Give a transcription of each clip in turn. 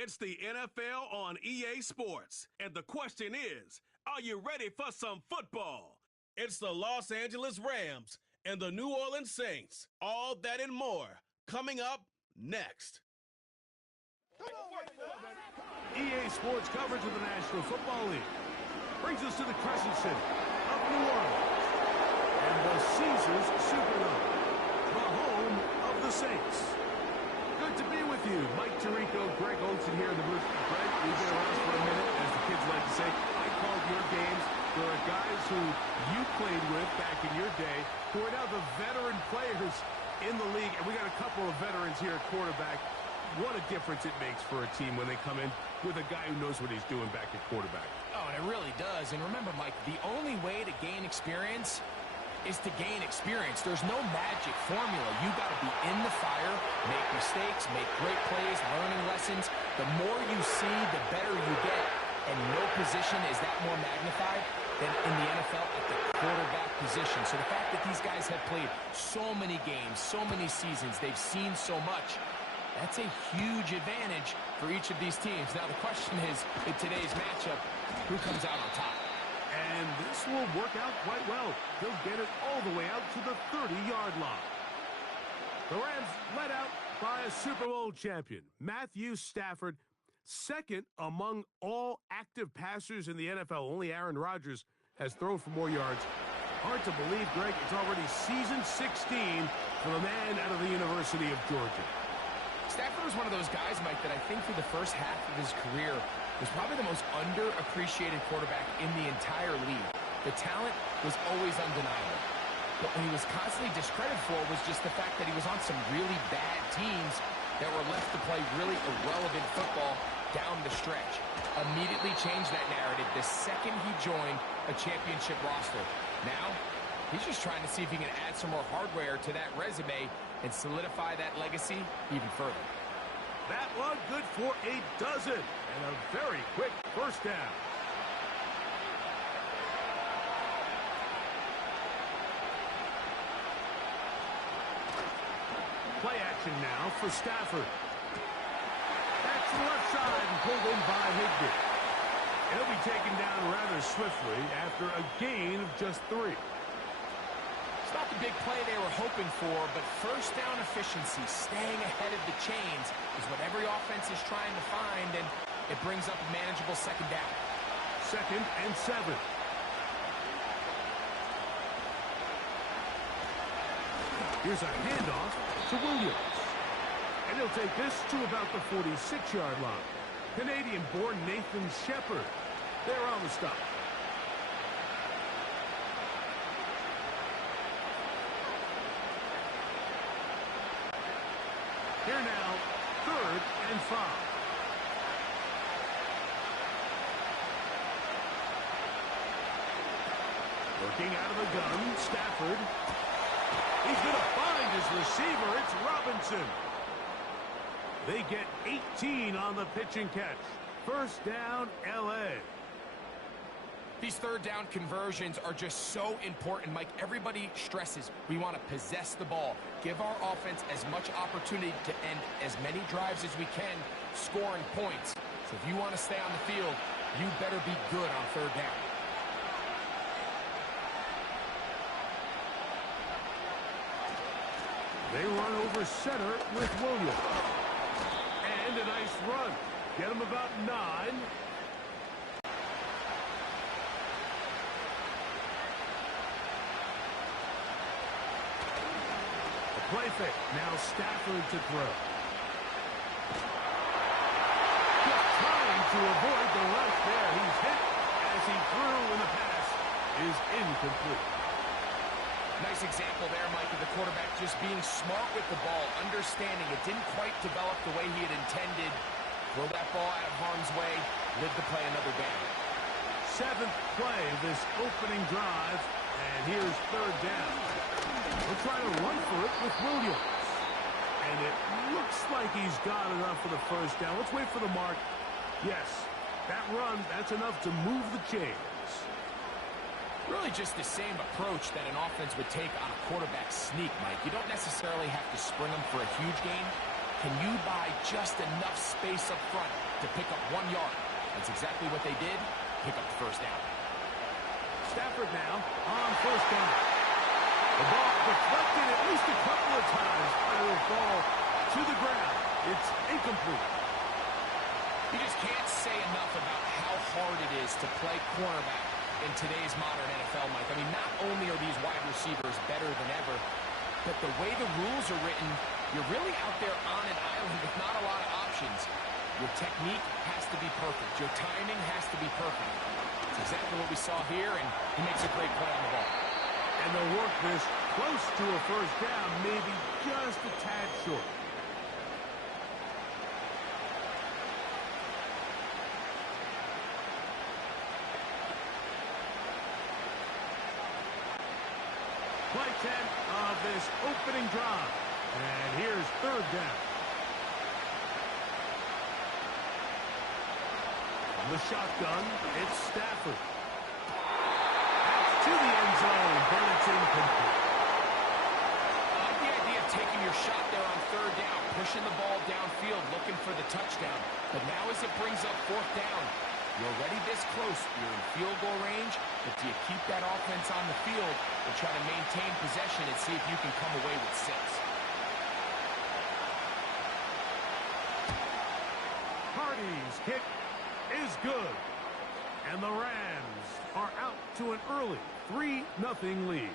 It's the NFL on EA Sports, and the question is, are you ready for some football? It's the Los Angeles Rams and the New Orleans Saints. All that and more coming up next. EA Sports coverage of the National Football League brings us to the Crescent City of New Orleans and the Caesars Superdome, the home of the Saints. Good to be with you. Mike Tirico, Greg Olsen here in the booth. Greg, we've been around for a minute, as the kids like to say. I called your games. There are guys who you played with back in your day who are now the veteran players in the league, and we got a couple of veterans here at quarterback. What a difference it makes for a team when they come in with a guy who knows what he's doing back at quarterback. Oh, and it really does. And remember, Mike, the only way to gain experience is to gain experience. There's no magic formula. You got to be in the fire, make mistakes, make great plays, learning lessons. The more you see, the better you get. And no position is that more magnified than in the NFL at the quarterback position. So the fact that these guys have played so many games, so many seasons, they've seen so much, that's a huge advantage for each of these teams. Now the question is, in today's matchup, who comes out on top? And this will work out quite well. They'll get it all the way out to the 30-yard line. The Rams led out by a Super Bowl champion, Matthew Stafford, second among all active passers in the NFL. Only Aaron Rodgers has thrown for more yards. Hard to believe, Greg, it's already season 16 for the man out of the University of Georgia. Stafford was one of those guys, Mike, that I think for the first half of his career was probably the most underappreciated quarterback in the entire league. The talent was always undeniable. But when he was constantly discredited for was just the fact that he was on some really bad teams that were left to play really irrelevant football down the stretch. Immediately changed that narrative the second he joined a championship roster. Now, he's just trying to see if he can add some more hardware to that resume and solidify that legacy even further. That one good for a dozen and a very quick first down. Play action now for Stafford. Back to the left side and pulled in by Higbee. He'll be taken down rather swiftly after a gain of just 3. It's not the big play they were hoping for, but first down efficiency, staying ahead of the chains, is what every offense is trying to find, and it brings up a manageable second down. 2nd and 7. Here's a handoff to Williams. And he'll take this to about the 46-yard line. Canadian-born Nathan Shepard. They're on the stop. Here now, 3rd and 5. Working out of the gun, Stafford. He's going to find his receiver. It's Robinson. They get 18 on the pitch and catch. First down, L.A. These third down conversions are just so important, Mike. Everybody stresses we want to possess the ball, give our offense as much opportunity to end as many drives as we can, scoring points. So if you want to stay on the field, you better be good on third down. They run over center with Williams. And a nice run. Get him about 9. Play fake. Now Stafford to throw. Just trying to avoid the rush there. He's hit as he threw, and the pass is incomplete. Nice example there, Mike, of the quarterback just being smart with the ball, understanding it didn't quite develop the way he had intended. Throw that ball out of harm's way, live to play another down. 7th play of this opening drive, and here's 3rd down. We'll try to run for it with Williams. And it looks like he's got enough for the first down. Let's wait for the mark. Yes, that run, that's enough to move the chains. Really just the same approach that an offense would take on a quarterback sneak, Mike. You don't necessarily have to spring them for a huge gain. Can you buy just enough space up front to pick up 1 yard? That's exactly what they did. Pick up the first down. Stafford now on first down. The ball deflected at least a couple of times, but it will fall to the ground. It's incomplete. You just can't say enough about how hard it is to play cornerback in today's modern NFL, Mike. I mean, not only are these wide receivers better than ever, but the way the rules are written, you're really out there on an island with not a lot of options. Your technique has to be perfect. Your timing has to be perfect. It's exactly what we saw here, and he makes a great play on the ball. And they'll work this close to a first down, maybe just a tad short. Play 10 of this opening drive. And here's third down. On the shotgun, it's Stafford. That's to the end zone, but it's incomplete. I like the idea of taking your shot there on third down, pushing the ball downfield, looking for the touchdown. But now as it brings up fourth down, you're already this close. You're in field goal range, but do you keep that offense on the field and try to maintain possession and see if you can come away with 6? Hardy's kick is good. And the Rams are out to an early 3-0 lead.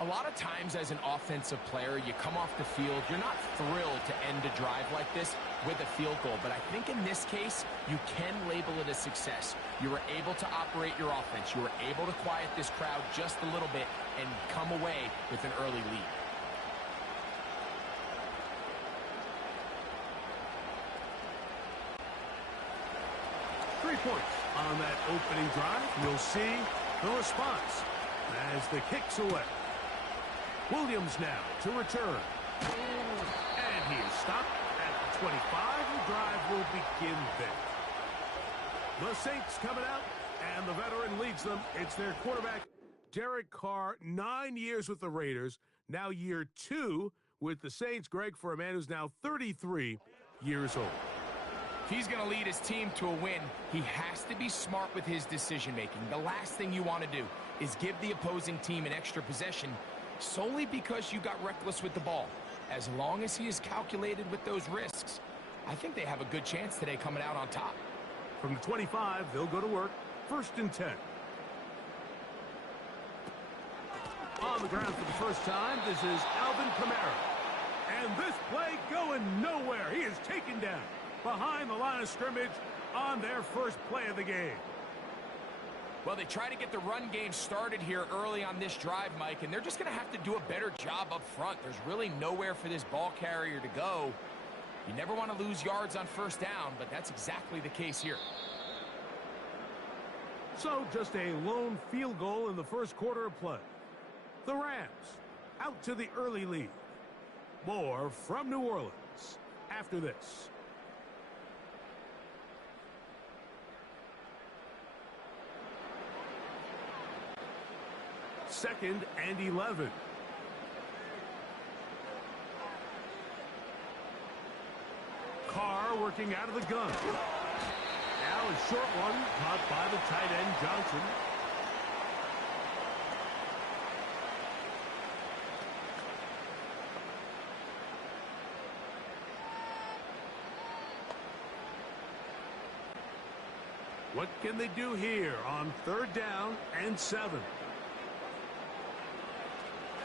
A lot of times as an offensive player, you come off the field, you're not thrilled to end a drive like this with a field goal. But I think in this case, you can label it a success. You were able to operate your offense. You were able to quiet this crowd just a little bit and come away with an early lead. Points on that opening drive. You'll see the response as the kick's away. Williams now to return. And he is stopped at the 25. The drive will begin there. The Saints coming out, and the veteran leads them. It's their quarterback, Derek Carr, 9 years with the Raiders, now year 2 with the Saints. Greg, for a man who's now 33 years old. If he's going to lead his team to a win, he has to be smart with his decision-making. The last thing you want to do is give the opposing team an extra possession solely because you got reckless with the ball. As long as he is calculated with those risks, I think they have a good chance today coming out on top. From the 25, they'll go to work. 1st and 10. On the ground for the first time, this is Alvin Kamara. And this play going nowhere. He is taken down behind the line of scrimmage on their first play of the game. Well, they try to get the run game started here early on this drive, Mike, and they're just going to have to do a better job up front. There's really nowhere for this ball carrier to go. You never want to lose yards on first down, but that's exactly the case here. So just a lone field goal in the first quarter of play. The Rams out to the early lead. More from New Orleans after this. Second and 11. Carr working out of the gun. Now a short one caught by the tight end Johnson. What can they do here on 3rd down and 7?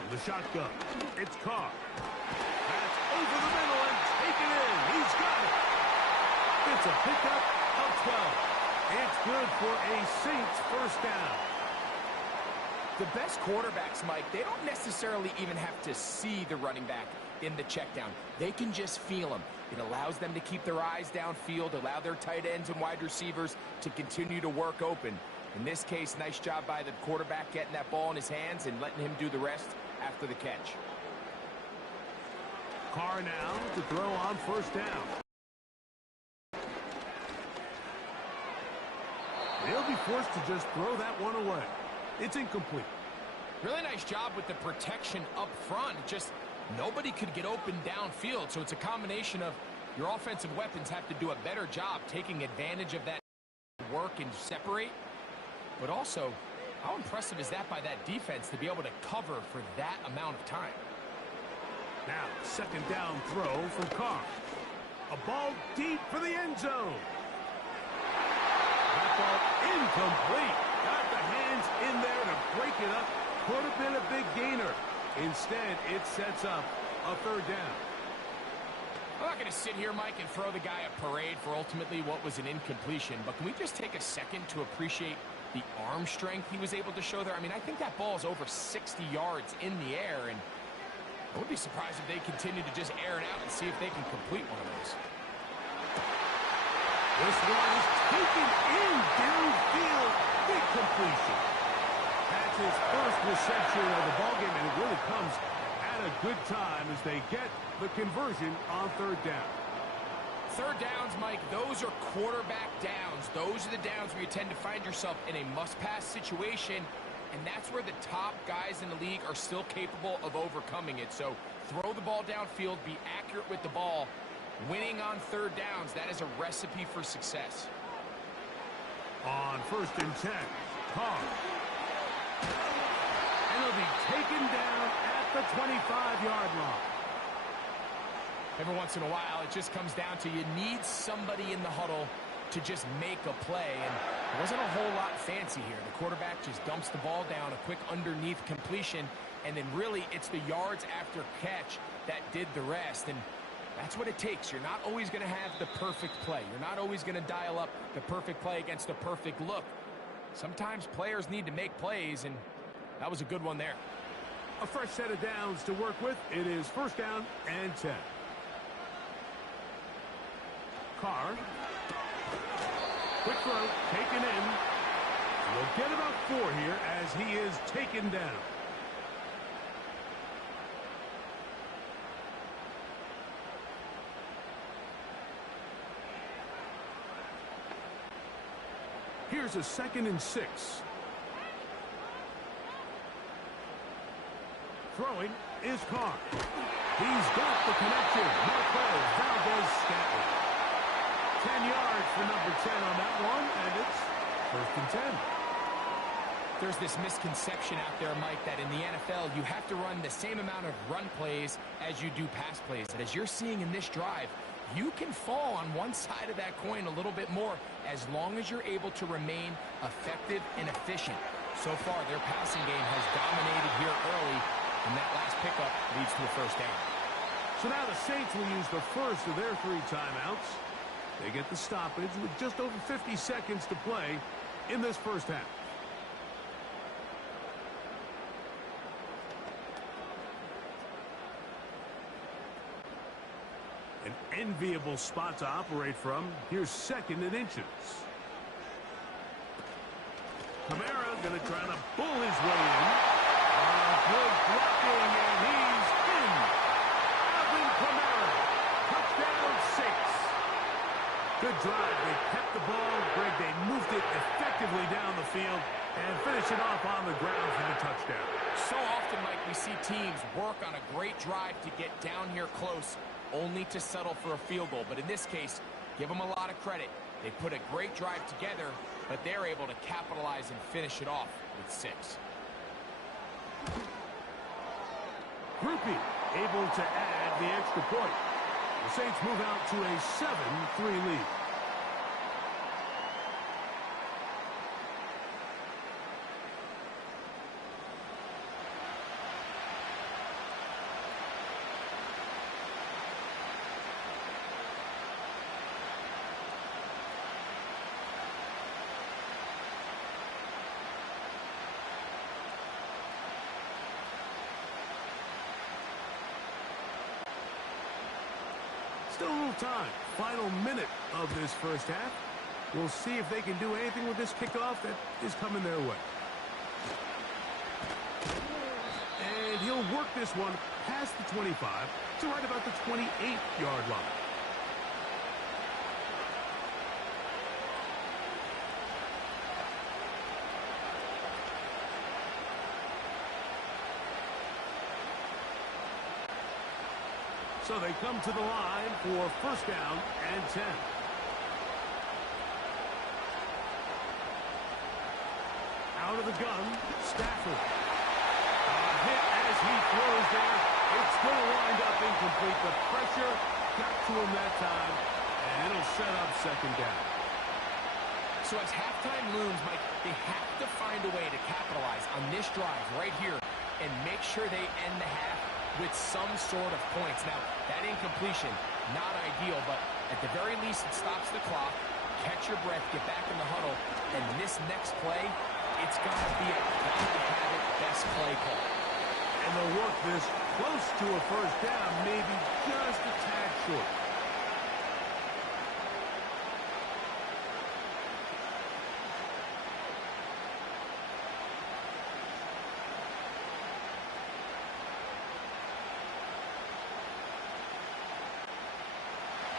The shotgun. It's Carr. That's over the middle and taken in. He's got it. It's a pickup of 12. It's good for a Saints first down. The best quarterbacks, Mike, they don't necessarily even have to see the running back in the check down. They can just feel him. It allows them to keep their eyes downfield, allow their tight ends and wide receivers to continue to work open. In this case, nice job by the quarterback getting that ball in his hands and letting him do the rest after the catch. Carr now to throw on first down. They'll be forced to just throw that one away. It's incomplete. Really nice job with the protection up front. Just nobody could get open downfield. So it's a combination of your offensive weapons have to do a better job taking advantage of that work and separate. But also, how impressive is that by that defense to be able to cover for that amount of time? Now, second down throw from Carr. A ball deep for the end zone. That ball incomplete. Got the hands in there to break it up. Could have been a big gainer. Instead, it sets up a third down. I'm not going to sit here, Mike, and throw the guy a parade for ultimately what was an incompletion, but can we just take a second to appreciate the arm strength he was able to show there? I mean, I think that ball is over 60 yards in the air, and I would be surprised if they continue to just air it out and see if they can complete one of those. This one is taken in downfield. Big completion. That's his first reception of the ballgame, and it really comes at a good time as they get the conversion on third down. Third downs, Mike, those are quarterback downs. Those are the downs where you tend to find yourself in a must-pass situation, and that's where the top guys in the league are still capable of overcoming it. So throw the ball downfield, be accurate with the ball. Winning on third downs, that is a recipe for success. On first and 10, Carr. And he'll be taken down at the 25-yard line. Every once in a while, it just comes down to you need somebody in the huddle to just make a play, and there wasn't a whole lot fancy here. The quarterback just dumps the ball down, a quick underneath completion, and then really it's the yards after catch that did the rest, and that's what it takes. You're not always going to have the perfect play. You're not always going to dial up the perfect play against the perfect look. Sometimes players need to make plays, and that was a good one there. A fresh set of downs to work with. It is first down and 10. Carr. Quick throw, taken in. We'll get about 4 here as he is taken down. Here's a 2nd and 6. Throwing is Carr. He's got the connection. Marquez Valdez-Scantling. 10 yards for number 10 on that one, and it's first and 10. There's this misconception out there, Mike, that in the NFL you have to run the same amount of run plays as you do pass plays. And as you're seeing in this drive, you can fall on one side of that coin a little bit more as long as you're able to remain effective and efficient. So far, their passing game has dominated here early, and that last pickup leads to a first down. So now the Saints will use the first of their 3 timeouts. They get the stoppage with just over 50 seconds to play in this first half. An enviable spot to operate from. Here's 2nd and inches. Kamara going to try to bull his way in. Good blocking, and he's in. Alvin Kamara. Touchdown 6. Good drive. They kept the ball. Greg, they moved it effectively down the field and finish it off on the ground for the touchdown. So often, Mike, we see teams work on a great drive to get down here close, only to settle for a field goal. But in this case, give them a lot of credit. They put a great drive together, but they're able to capitalize and finish it off with 6. Groupie able to add the extra point. The Saints move out to a 7-3 lead. Still a little time. Final minute of this first half. We'll see if they can do anything with this kickoff that is coming their way. And he'll work this one past the 25 to right about the 28-yard line. So they come to the line for first down and 10. Out of the gun, Stafford. Hit as he throws there. It's going to wind up incomplete. The pressure got to him that time, and it'll set up second down. So as halftime looms, Mike, they have to find a way to capitalize on this drive right here and make sure they end the half with some sort of points. Now, that incompletion, not ideal, but at the very least, it stops the clock. Catch your breath, get back in the huddle, and this next play, it's got to be a got-to-have-it best play call. And they'll work this close to a first down, maybe just a tad short.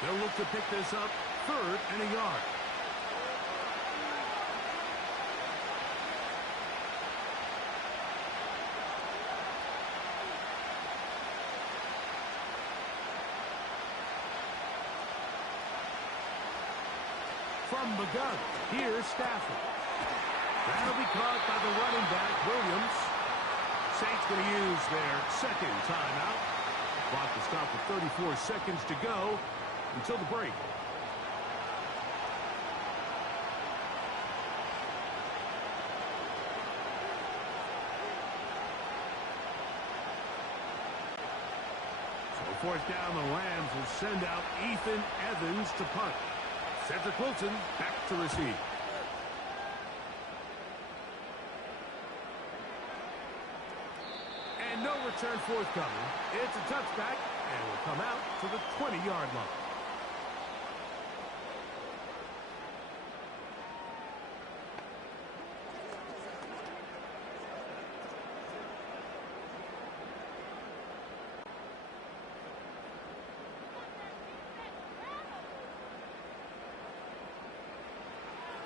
They'll look to pick this up, 3rd and a yard. From the gun, here's Stafford. That'll be caught by the running back, Williams. Saints going to use their second timeout. Clock to stop with 34 seconds to go until the break. So fourth down, the Rams will send out Ethan Evans to punt. Cedric Wilson back to receive. And no return forthcoming. It's a touchback, and will come out to the 20-yard line.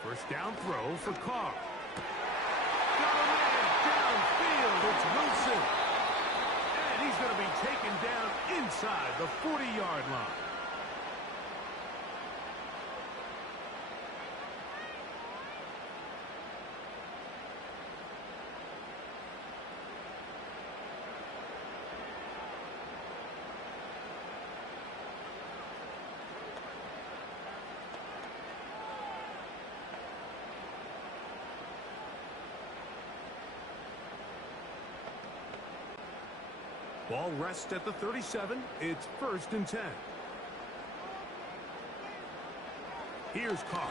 First down throw for Carr. Got a man downfield. It's Wilson. And he's going to be taken down inside the 40-yard line. Ball rests at the 37. It's 1st and 10. Here's Carr.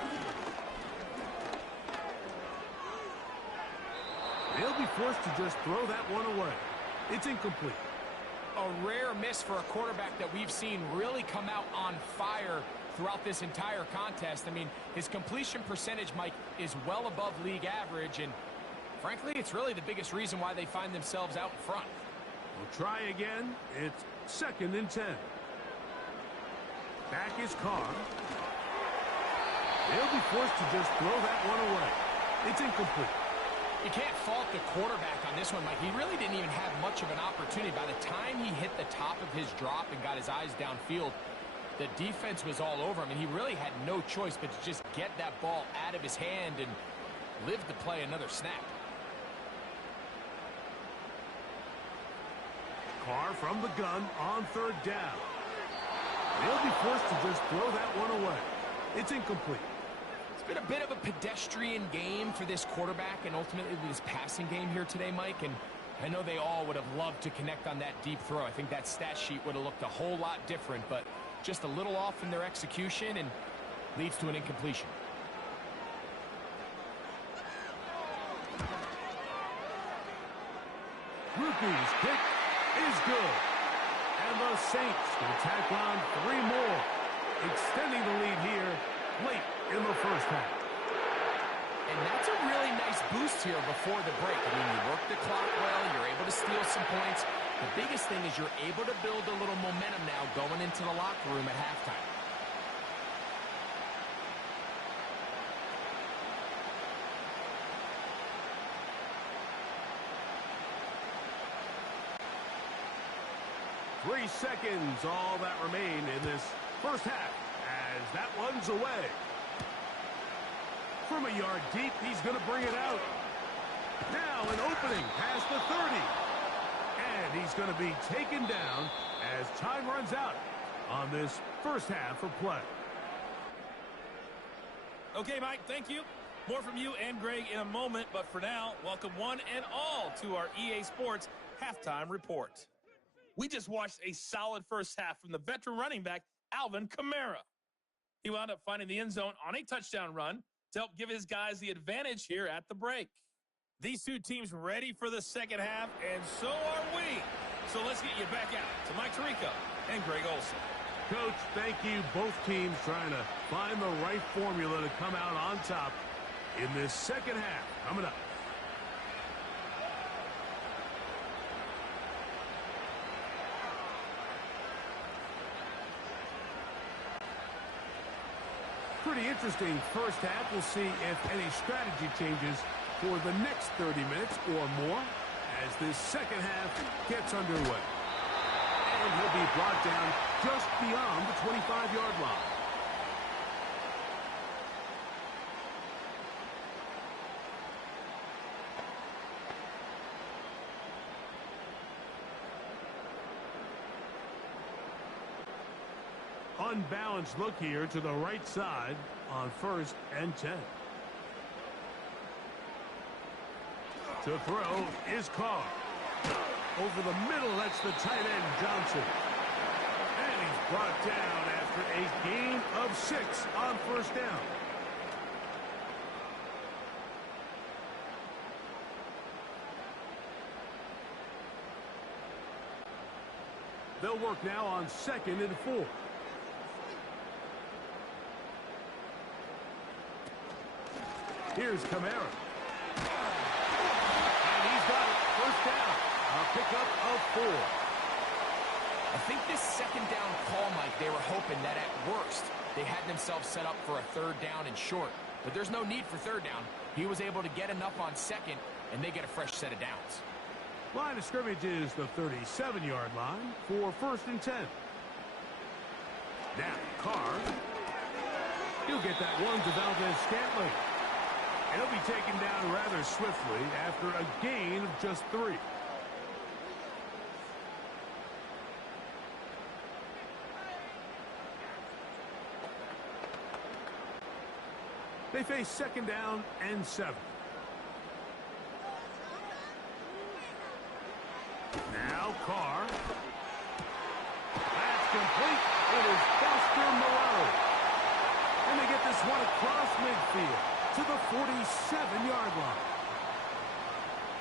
They'll be forced to just throw that one away. It's incomplete. A rare miss for a quarterback that we've seen really come out on fire throughout this entire contest. I mean, his completion percentage, Mike, is well above league average, and frankly, it's really the biggest reason why they find themselves out in front. We'll try again. It's 2nd and 10. Back is Carr. They'll be forced to just throw that one away. It's incomplete. You can't fault the quarterback on this one, Mike. He really didn't even have much of an opportunity. By the time he hit the top of his drop and got his eyes downfield, the defense was all over him, and he really had no choice but to just get that ball out of his hand and live to play another snap. Carr from the gun on 3rd down. They'll be forced to just throw that one away. It's incomplete. It's been a bit of a pedestrian game for this quarterback and ultimately this passing game here today, Mike. And I know they all would have loved to connect on that deep throw. I think that stat sheet would have looked a whole lot different, but just a little off in their execution and leads to an incompletion. Rookie's kick is good. And the Saints will tack on 3 more, extending the lead here late in the first half. And that's a really nice boost here before the break. I mean, you work the clock well, you're able to steal some points. The biggest thing is you're able to build a little momentum now going into the locker room at halftime. 3 seconds, all that remain in this first half as that one's away. From a yard deep, he's going to bring it out. Now an opening past the 30. And he's going to be taken down as time runs out on this first half of play. Okay, Mike, thank you. More from you and Greg in a moment, but for now, welcome one and all to our EA Sports Halftime Report. We just watched a solid first half from the veteran running back, Alvin Kamara. He wound up finding the end zone on a touchdown run to help give his guys the advantage here at the break. These two teams ready for the second half, and so are we. So let's get you back out to Mike Tirico and Greg Olson. Coach, thank you. Both teams trying to find the right formula to come out on top in this second half. Coming up. Pretty interesting first half. We'll see if any strategy changes for the next 30 minutes or more as this second half gets underway. And he'll be brought down just beyond the 25-yard line. Unbalanced look here to the right side on 1st and 10. To throw is Carr. Over the middle, that's the tight end, Johnson. And he's brought down after a gain of 6 on 1st down. They'll work now on 2nd and 4. Here's Kamara. And he's got it. 1st down. A pickup of 4. I think this second down call, Mike, they were hoping that at worst they had themselves set up for a 3rd down and short. But there's no need for 3rd down. He was able to get enough on 2nd, and they get a fresh set of downs. Line of scrimmage is the 37-yard line for 1st and 10. Now, Carr. He'll get that one to Valdez-Scantling. And he'll be taken down rather swiftly after a gain of just 3. They face 2nd down and 7. Now Carr. That's complete. It is Foster Moreau. And they get this one across midfield to the 47-yard line.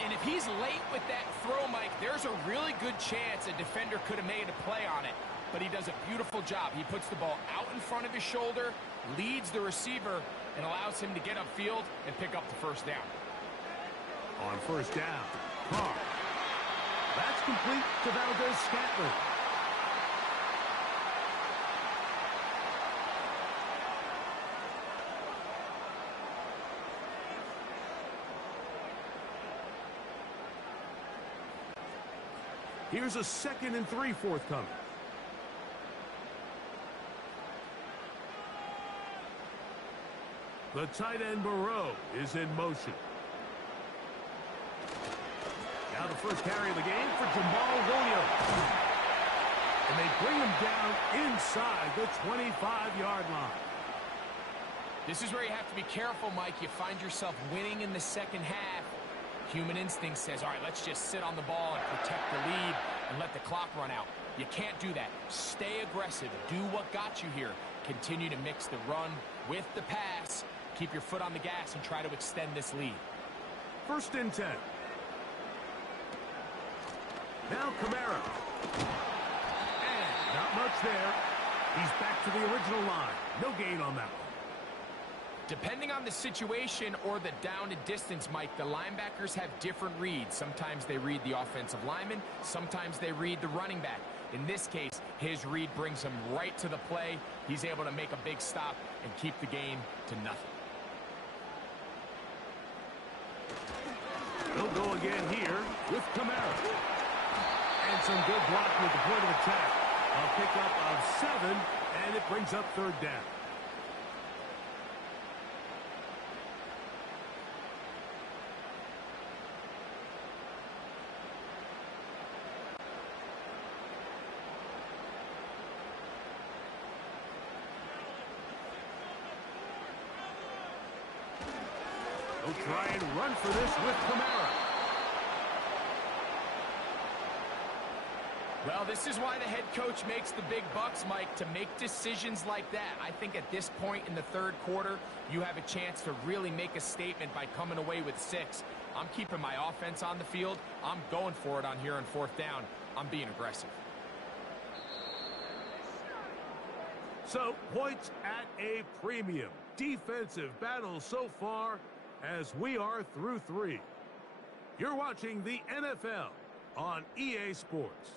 And if he's late with that throw, Mike, there's a really good chance a defender could have made a play on it. But he does a beautiful job. He puts the ball out in front of his shoulder, leads the receiver, and allows him to get upfield and pick up the 1st down. On 1st down, Carr. That's complete to Valdez-Scantling. Here's a 2nd and 3 forthcoming. The tight end Moreau is in motion. Now the first carry of the game for Jamal Williams. And they bring him down inside the 25-yard line. This is where you have to be careful, Mike. You find yourself winning in the second half. Human instinct says, all right, let's just sit on the ball and protect the lead and let the clock run out. You can't do that. Stay aggressive. Do what got you here. Continue to mix the run with the pass. Keep your foot on the gas and try to extend this lead. 1st and 10. Now Kamara. And not much there. He's back to the original line. No gain on that one. Depending on the situation or the down and distance, Mike, the linebackers have different reads. Sometimes they read the offensive lineman. Sometimes they read the running back. In this case, his read brings him right to the play. He's able to make a big stop and keep the game to nothing. They'll go again here with Kamara. And some good blocking at the point of attack. A pickup of 7, and it brings up third down. They'll try and run for this with Kamara. Well, this is why the head coach makes the big bucks, Mike, to make decisions like that. I think at this point in the third quarter, you have a chance to really make a statement by coming away with 6. I'm keeping my offense on the field. I'm going for it on here on fourth down. I'm being aggressive. So, points at a premium. Defensive battle so far as we are through 3. You're watching the NFL on EA Sports.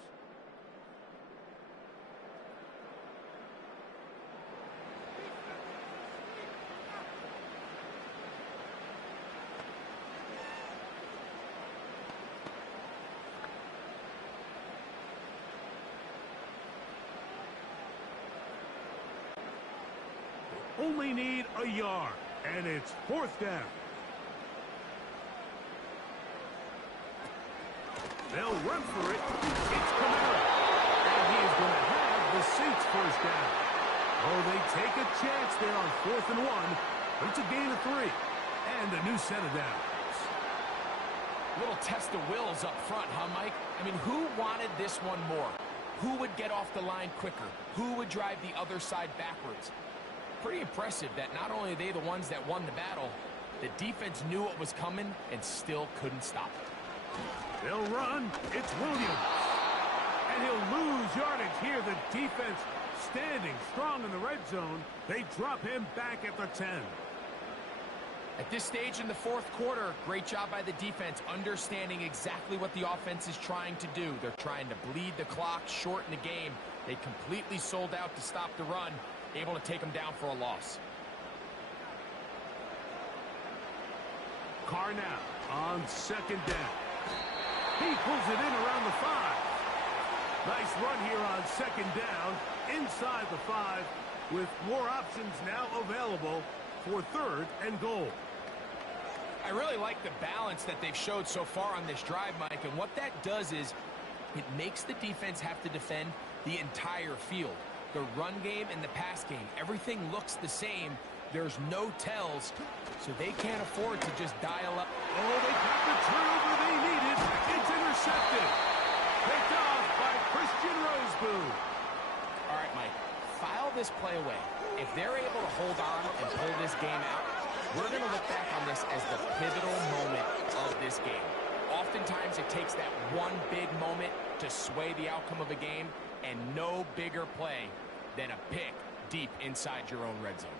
Only need a yard, and it's fourth down. They'll run for it. It's Kamara. And he is going to have the Saints first down. Oh, they take a chance there on 4th and 1. But it's a gain of 3. And a new set of downs. Little test of wills up front, huh, Mike? I mean, who wanted this one more? Who would get off the line quicker? Who would drive the other side backwards? Pretty impressive that not only are they the ones that won the battle, the defense knew what was coming and still couldn't stop it. They'll run. It's Williams. And he'll lose yardage here. The defense standing strong in the red zone. They drop him back at the 10. At this stage in the fourth quarter, great job by the defense understanding exactly what the offense is trying to do. They're trying to bleed the clock, shorten the game. They completely sold out to stop the run, able to take them down for a loss. Carr now on second down. He pulls it in around the 5. Nice run here on second down inside the 5 with more options now available for third and goal. I really like the balance that they've showed so far on this drive, Mike, and what that does is it makes the defense have to defend the entire field. The run game and the pass game, everything looks the same. There's no tells, so they can't afford to just dial up. Oh, they got the turnover they needed. It's intercepted. Picked off by Christian Roseboom. All right, Mike, file this play away. If they're able to hold on and pull this game out, we're going to look back on this as the pivotal moment of this game. Oftentimes, it takes that one big moment to sway the outcome of a game, and no bigger play than a pick deep inside your own red zone.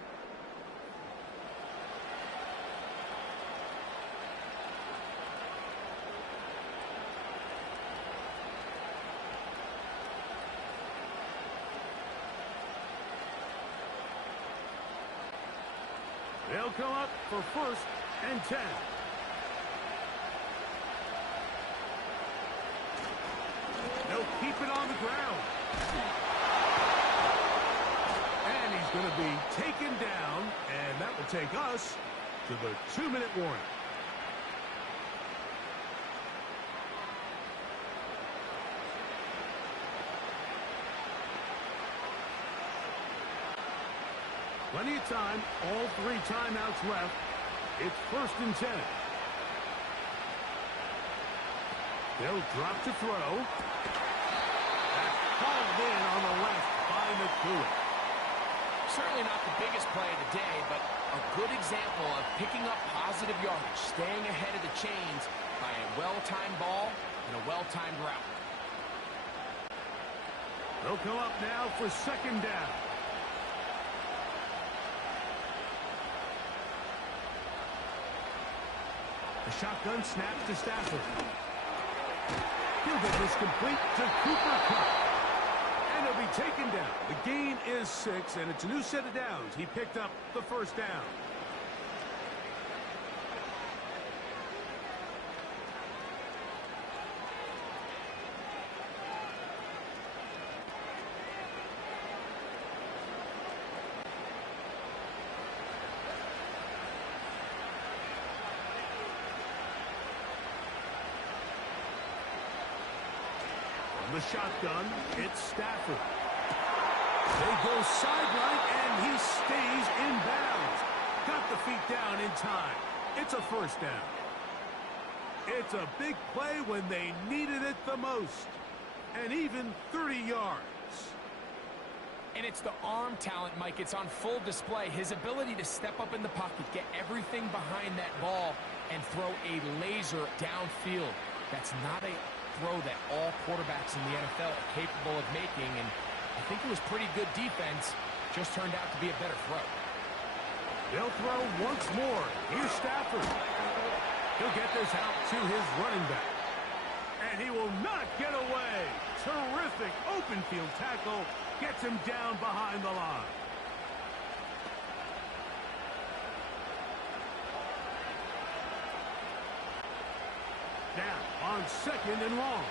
They'll come up for first and 10. They'll keep it on the ground. And he's going to be taken down, and that will take us to the 2-minute warning. Plenty of time, all 3 timeouts left. It's first and 10. They'll drop to throw. That's hauled in on the left by McCool. Certainly not the biggest play of the day, but a good example of picking up positive yardage, staying ahead of the chains by a well-timed ball and a well-timed route. They'll come up now for second down. The shotgun snaps to Stafford. He'll get this complete to Cooper Kupp. And he'll be taken down. The gain is 6, and it's a new set of downs. He picked up the first down. the shotgun. It's Stafford. They go sideline, and he stays in bounds. Got the feet down in time. It's a first down. It's a big play when they needed it the most. And even 30 yards. And it's the arm talent, Mike. It's on full display. His ability to step up in the pocket, get everything behind that ball, and throw a laser downfield. That's not a throw that all quarterbacks in the NFL are capable of making. And I think it was pretty good defense. Just turned out to be a better throw. They'll throw once more. Here's Stafford. He'll get this out to his running back. And he will not get away. Terrific open field tackle. Gets him down behind the line. Now on 2nd and long.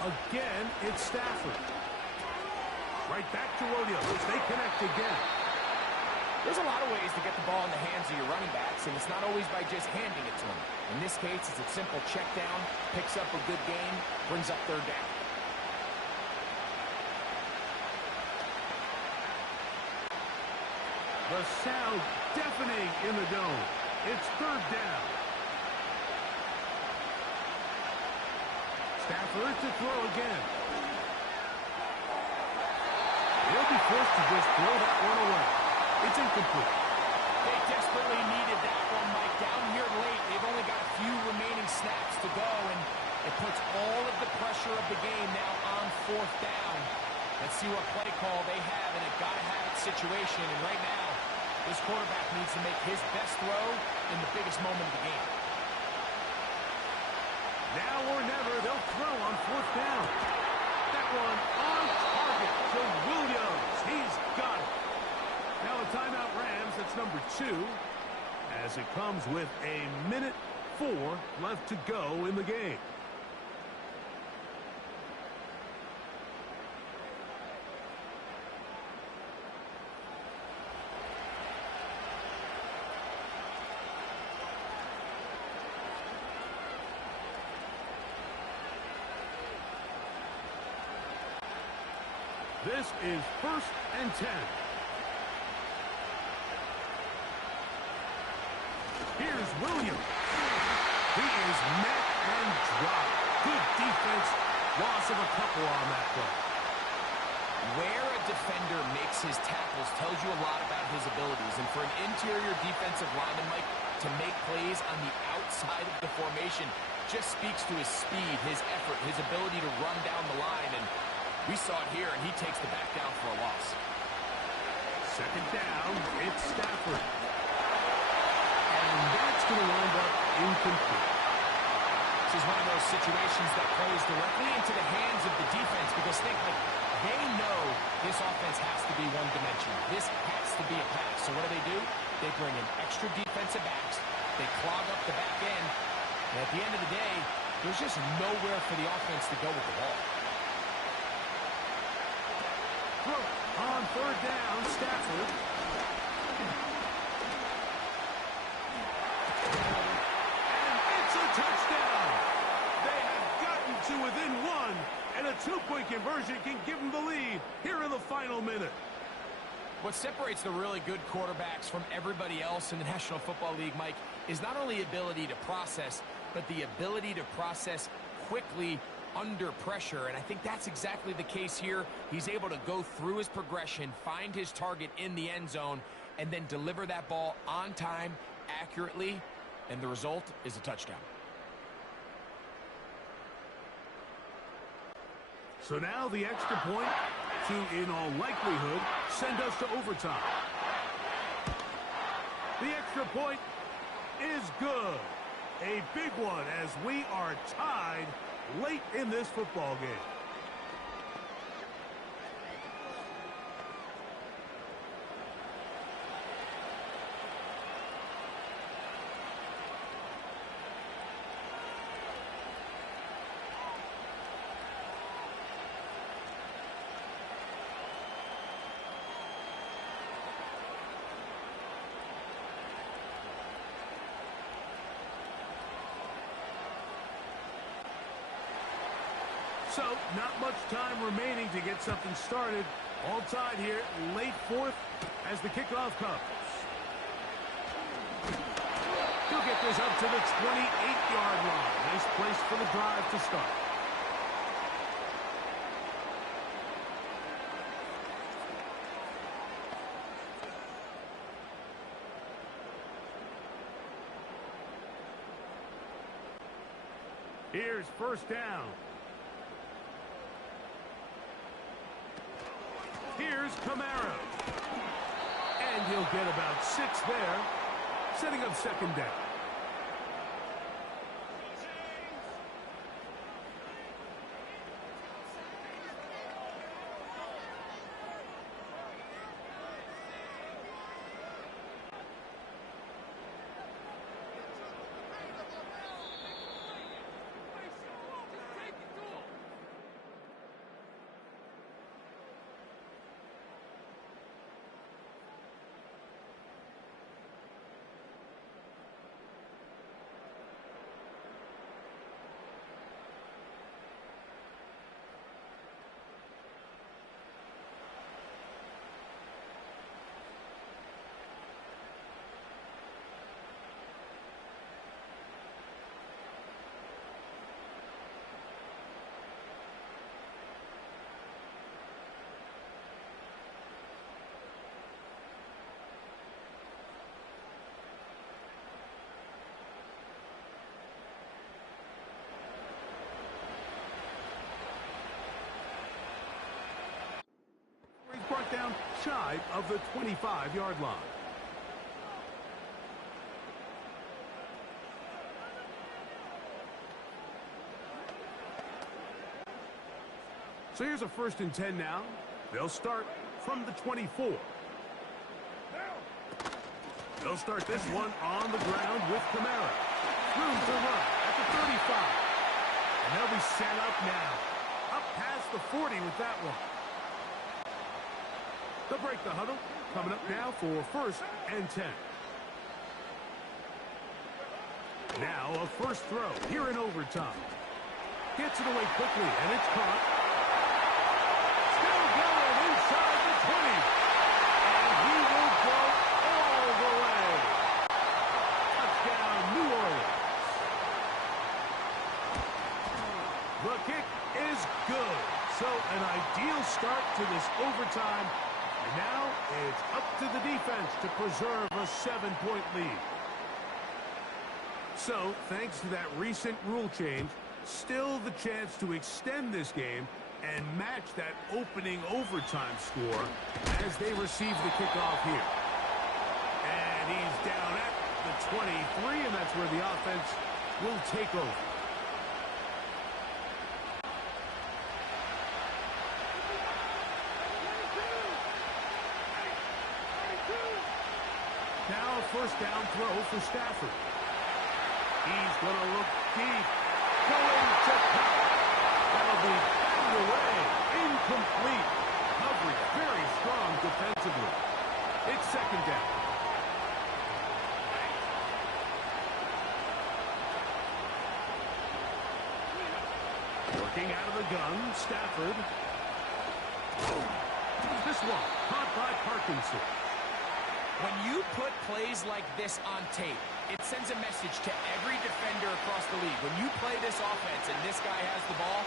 Again, it's Stafford. Right back to Rodeo as they connect again. There's a lot of ways to get the ball in the hands of your running backs, and it's not always by just handing it to them. In this case, it's a simple check down, picks up a good gain, brings up 3rd down. The sound deafening in the dome. It's 3rd down. Stafford to throw again. He'll be forced to just throw that one away. It's incomplete. They desperately needed that one, Mike. Down here late, they've only got a few remaining snaps to go, and it puts all of the pressure of the game now on 4th down. Let's see what play call they have in a gotta-have-it situation, and right now, this quarterback needs to make his best throw in the biggest moment of the game. Now or never, they'll throw on 4th down. That one on target to Williams. He's got it. Now a timeout Rams, that's number 2, as it comes with 1:04 left to go in the game. This is 1st and 10. Here's Williams. He is met and dropped. Good defense. Loss of a couple on that play. Where a defender makes his tackles tells you a lot about his abilities. And for an interior defensive lineman, Mike, to make plays on the outside of the formation just speaks to his speed, his effort, his ability to run down the line. And we saw it here, and he takes the back down for a loss. 2nd down, it's Stafford. And that's going to wind up incomplete. This is one of those situations that plays directly into the hands of the defense because they know this offense has to be one-dimensional. This has to be a pass. So what do? They bring in extra defensive backs. They clog up the back end. And at the end of the day, there's just nowhere for the offense to go with the ball. On 3rd down, Stafford. And it's a touchdown. They have gotten to within 1, and a 2-point conversion can give them the lead here in the final minute. What separates the really good quarterbacks from everybody else in the National Football League, Mike, is not only ability to process, but the ability to process quickly under pressure, and I think that's exactly the case here. He's able to go through his progression, find his target in the end zone, and then deliver that ball on time, accurately, and the result is a touchdown. So now the extra point to, in all likelihood, send us to overtime. The extra point is good. A big one as we are tied late in this football game. So, not much time remaining to get something started. All tied here, late fourth, as the kickoff comes. He'll get this up to the 28-yard line. Nice place for the drive to start. Here's first down. Here's Camara. And he'll get about 6 there, setting up second down. He's brought down shy of the 25-yard line. So here's a 1st and 10 now. They'll start from the 24. They'll start this one on the ground with Camara. Room to run at the 35. And they'll be set up now. Up past the 40 with that one. They'll break the huddle. Coming up now for 1st and 10. Now a first throw here in overtime. Gets it away quickly, and it's caught. Still going inside the 20. And he will go all the way. Touchdown, New Orleans. The kick is good. So an ideal start to this overtime. And now it's up to the defense to preserve a 7-point lead. So, thanks to that recent rule change, still the chance to extend this game and match that opening overtime score as they receive the kickoff here. And he's down at the 23, and that's where the offense will take over. Now a first down throw for Stafford. He's going to look deep. Going to cut. That'll be batted away. Incomplete. Coverage very strong defensively. It's second down. Working out of the gun, Stafford. This one caught by Parkinson. When you put plays like this on tape, it sends a message to every defender across the league. When you play this offense and this guy has the ball,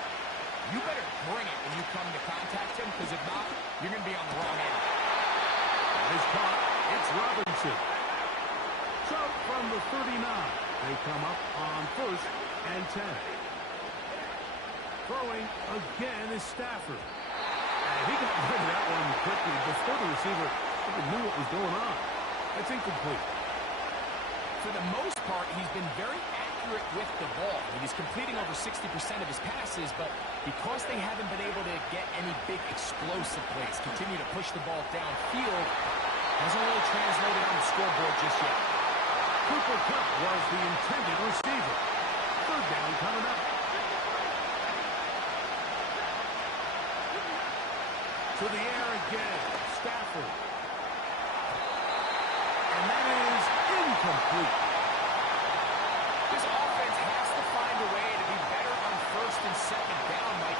you better bring it when you come to contact him, because if not, you're going to be on the wrong end. That is caught. It's Robinson. So from the 39, they come up on 1st and 10. Throwing again is Stafford. And he got rid of that one quickly before the receiver even knew what was going on. That's incomplete. For the most part, he's been very accurate with the ball. I mean, he's completing over 60% of his passes, but because they haven't been able to get any big explosive plays, continue to push the ball downfield, hasn't really translated on the scoreboard just yet. Cooper Kupp was the intended receiver. Third down coming up. To the air again, Stafford. And that is incomplete. This offense has to find a way to be better on 1st and 2nd down, Mike.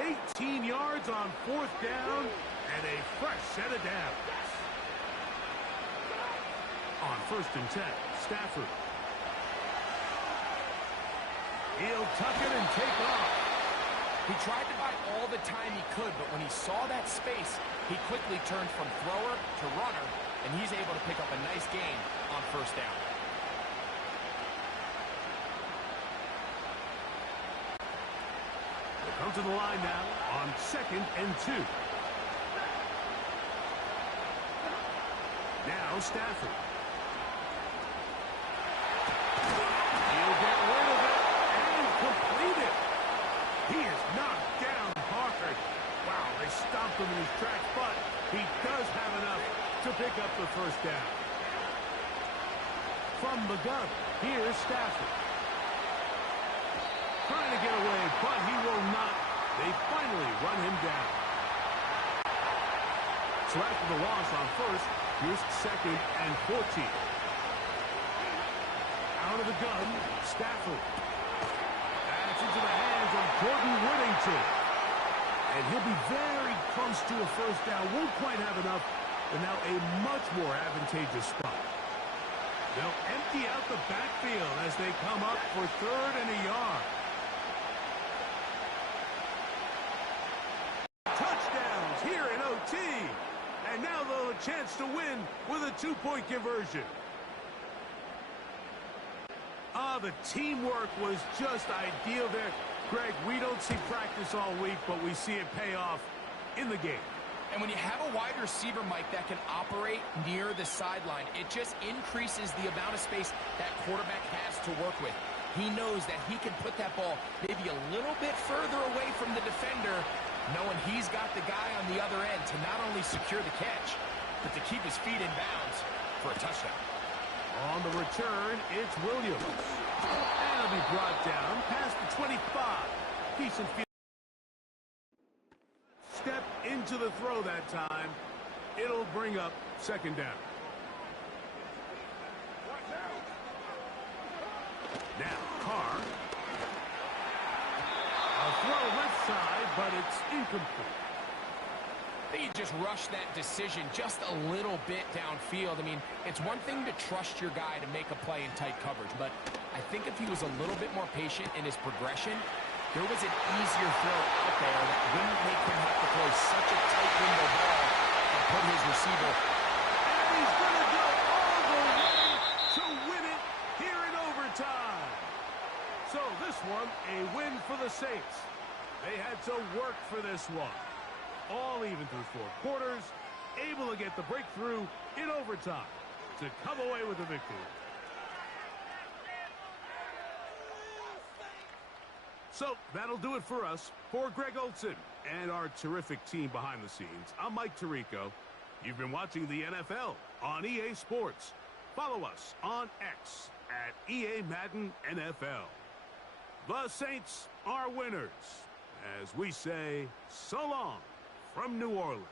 18 yards on 4th down and a fresh set of downs. On 1st and 10, Stafford. He'll tuck it and take off. He tried to buy all the time he could, but when he saw that space, he quickly turned from thrower to runner, and he's able to pick up a nice gain on 1st down. They'll come to the line now on 2nd and 2. Now Stafford. He'll get rid of it and complete it. He is knocked down hard. Wow, they stopped him in his tracks, but he does have enough to pick up the 1st down. From the gun, here's Stafford. Trying to get away, but he will not. They finally run him down. So after the loss on 1st, here's 2nd and 14. Out of the gun, Stafford. That's into the hands of Jordan Whittington. And he'll be very close to a 1st down. Won't quite have enough, but now a much more advantageous spot. They'll empty out the backfield as they come up for 3rd and a yard. Touchdowns here in OT. And now they'll have a chance to win with a 2-point conversion. The teamwork was just ideal there. Greg, we don't see practice all week, but we see it pay off in the game. And when you have a wide receiver, Mike, that can operate near the sideline, it just increases the amount of space that quarterback has to work with. He knows that he can put that ball maybe a little bit further away from the defender, knowing he's got the guy on the other end to not only secure the catch, but to keep his feet in bounds for a touchdown. On the return, it's Williams. And he'll be brought down past the 25. Decent field. Step into the throw that time. It'll bring up 2nd down. Now, Carr. A throw left side, but it's incomplete. I think he just rushed that decision just a little bit downfield. I mean, it's one thing to trust your guy to make a play in tight coverage, but I think if he was a little bit more patient in his progression, there was an easier throw out there that wouldn't make him have to throw such a tight window ball and put his receiver. And he's going to go all the way to win it here in overtime. So this one, a win for the Saints. They had to work for this one. All even through 4 quarters, able to get the breakthrough in overtime to come away with the victory. So that'll do it for us. For Greg Olson and our terrific team behind the scenes, I'm Mike Tirico. You've been watching the NFL on EA Sports. Follow us on X at EA Madden NFL. The Saints are winners. As we say, so long from New Orleans.